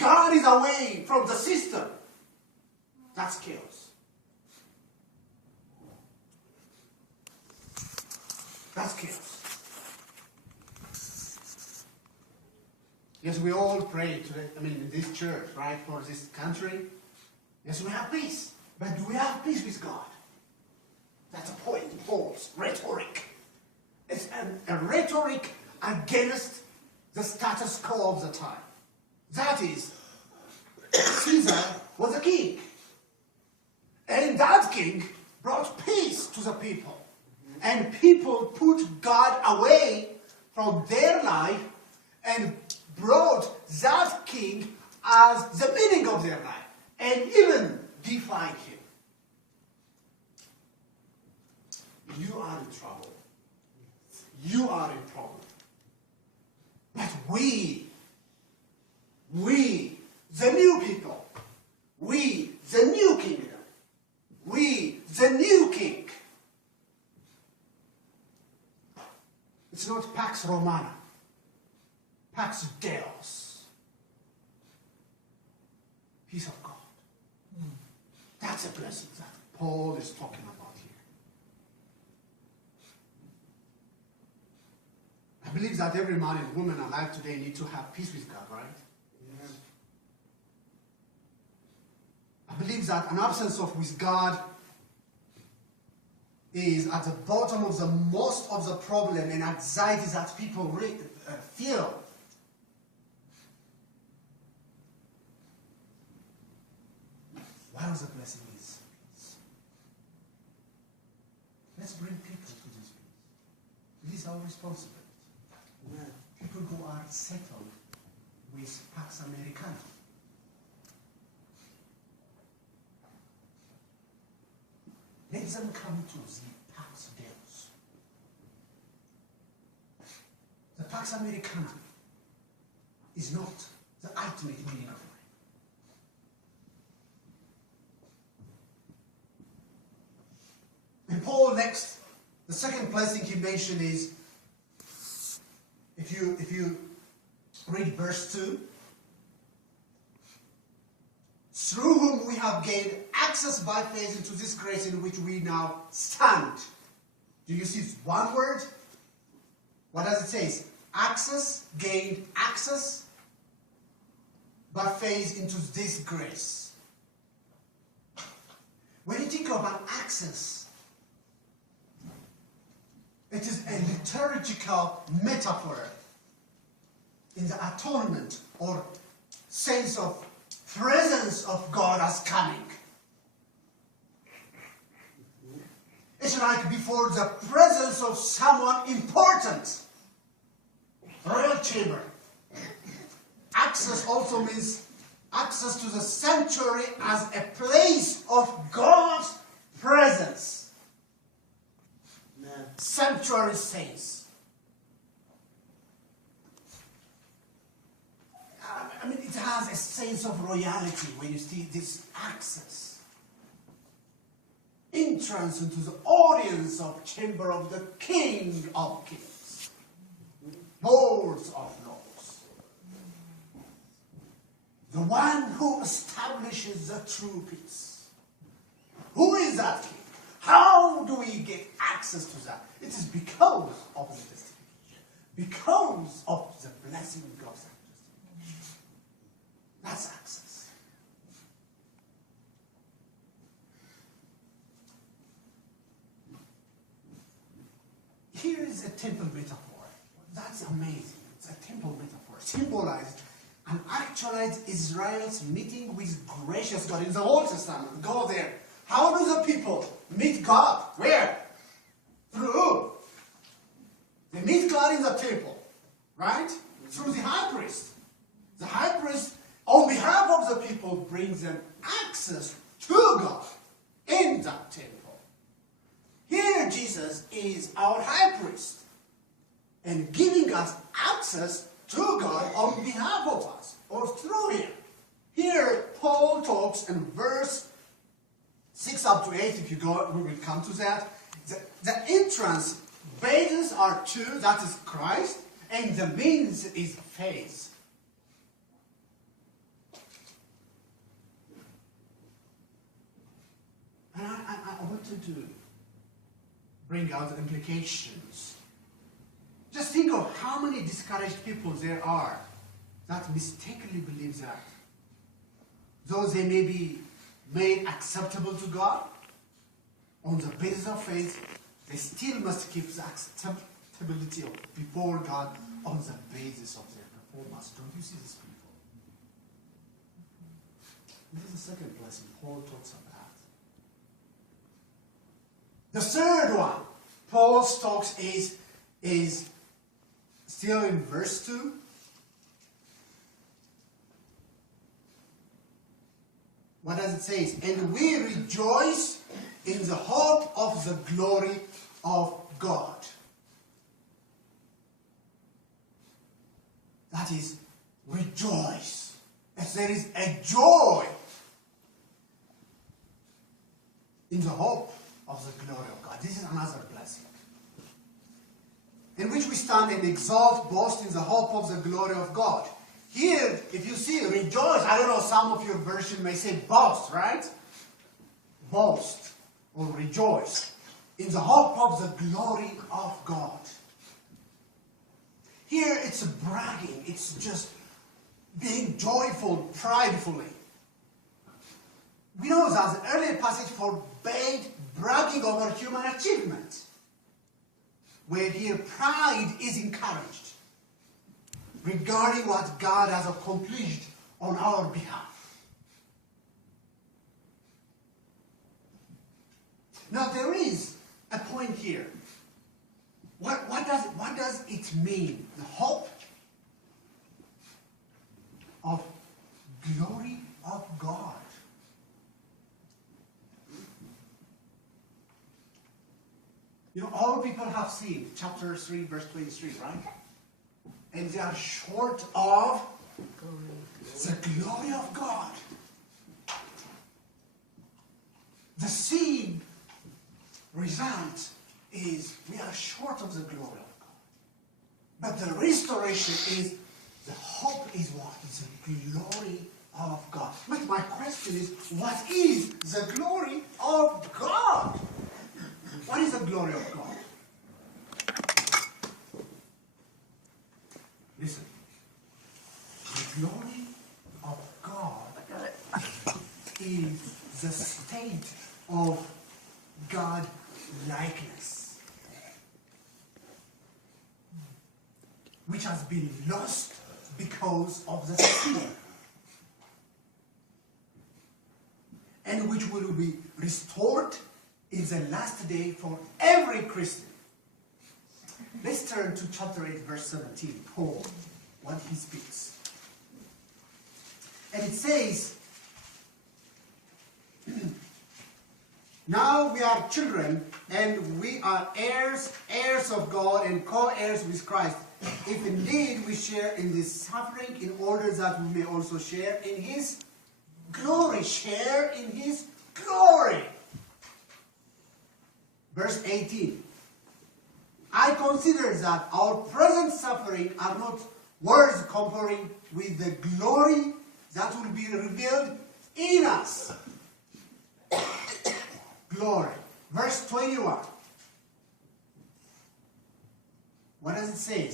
God is away from the system, that's chaos. That's chaos. Yes, we all pray today, in this church, right, for this country. Yes, we have peace. But do we have peace with God? That's a point, Paul's rhetoric. It's a rhetoric against the status quo of the time. That is, Caesar was a king. And that king brought peace to the people. And people put God away from their life and brought that king as the meaning of their life. And even defied him. You are in trouble. You are in problem. But we, the new people, we, the new kingdom, we, the new king. It's not Pax Romana, Pax Deus. Peace of God. That's a blessing that Paul is talking about here. I believe that every man and woman alive today need to have peace with God, right? Yeah. I believe that an absence of with God is at the bottom of the most of the problem and anxiety that people feel. One of the blessing is peace. Let's bring people to this peace. This is our responsibility. People who are settled with Pax Americana. Let them come to the Pax Deus. The Pax Americana is not the ultimate meaning of life. And Paul next, the second blessing he mentioned is, if you read verse 2, through whom we have gained access by faith into this grace in which we now stand. Do you see one word? What does it say? Access, gained access by faith into this grace. When you think about access, it is a liturgical metaphor in the atonement or sense of presence of God as coming. It's like before the presence of someone important. Royal chamber. Access also means access to the sanctuary as a place of God's presence. Sanctuary saints. It has a sense of royalty when you see this access. Entrance into the audience of chamber of the King of Kings. Lords of Lords. The one who establishes the true peace. Who is that King? How do we get access to that? It is because of the justification. Because of the blessing of God's justification. That's access. Here is a temple metaphor. That's amazing. It's a temple metaphor. Symbolized and actualized Israel's meeting with gracious God in the Old Testament. Go there. How do the people meet God? Where? Through who? They meet God in the temple, right? Through the high priest. The high priest, on behalf of the people, brings them access to God in that temple. Here Jesus is our high priest and giving us access to God on behalf of us or through him. Here Paul talks in verse 6 up to 8, if you go, we will come to that. The entrance, bases are two, that is Christ, and the means is faith. wanted to bring out the implications. Just think of how many discouraged people there are that mistakenly believe that though they may be made acceptable to God on the basis of faith, they still must keep the acceptability before God on the basis of their performance. Don't you see these people? This is the second blessing Paul talks about. The third one Paul talks is still in verse 2. What does it say? And we rejoice in the hope of the glory of God. That is, rejoice. As there is a joy in the hope of the glory of God. This is another blessing. In which we stand and exalt, boast in the hope of the glory of God. Here, if you see rejoice, I don't know, some of your version may say boast, right? Boast or rejoice in the hope of the glory of God. Here it's bragging, it's just being joyful, pridefully. We know that the earlier passage forbade bragging over human achievement, where here pride is encouraged regarding what God has accomplished on our behalf. Now there is a point here. What does it mean? The hope of glory of God. You know, all people have seen chapter 3, verse 23, right? And they are short of the glory of God. The scene result is we are short of the glory of God. But the restoration is, the hope is what? It's the glory of God. But my question is, what is the glory of God? What is the glory of God? Listen. The glory of God is the state of God likeness, which has been lost because of the sin, and which will be restored in the last day for every Christian. Let's turn to chapter 8, verse 17, Paul, what he speaks. And it says, now we are children, and we are heirs, heirs of God, and co-heirs with Christ, if indeed we share in this suffering, in order that we may also share in his glory. Share in his glory. Verse 18. I consider that our present suffering are not worth comparing with the glory that will be revealed in us. Glory. Verse 21. What does it say?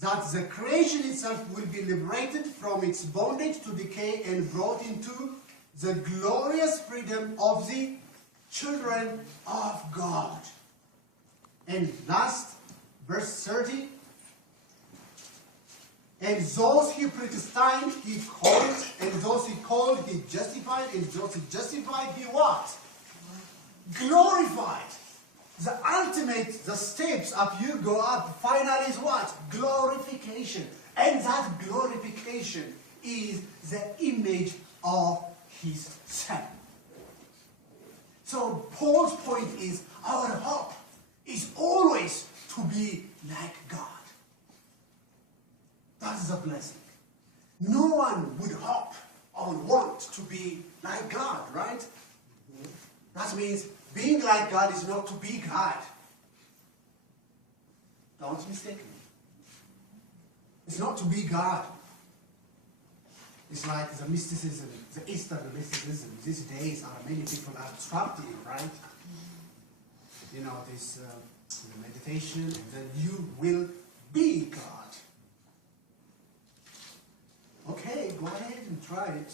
That the creation itself will be liberated from its bondage to decay and brought into the glorious freedom of the children of God. And last, verse 30. And those he predestined, he called, and those he called, he justified, and those he justified, he what? Glorified. The ultimate, the steps up you go up, final is what? Glorification. And that glorification is the image of his Son. So Paul's point is, our hope is always to be like God. That is a blessing. No one would hope or want to be like God, right? That means being like God is not to be God. Don't mistake me. It's not to be God. It's like the mysticism, the Eastern mysticism. These days are many people are trapped in, right? You know, this meditation, and then you will be God. Okay, go ahead and try it.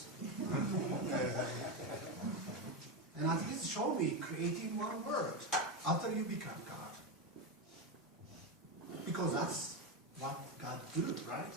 And at least show me creating one word after you become God. Because that's what God do, right?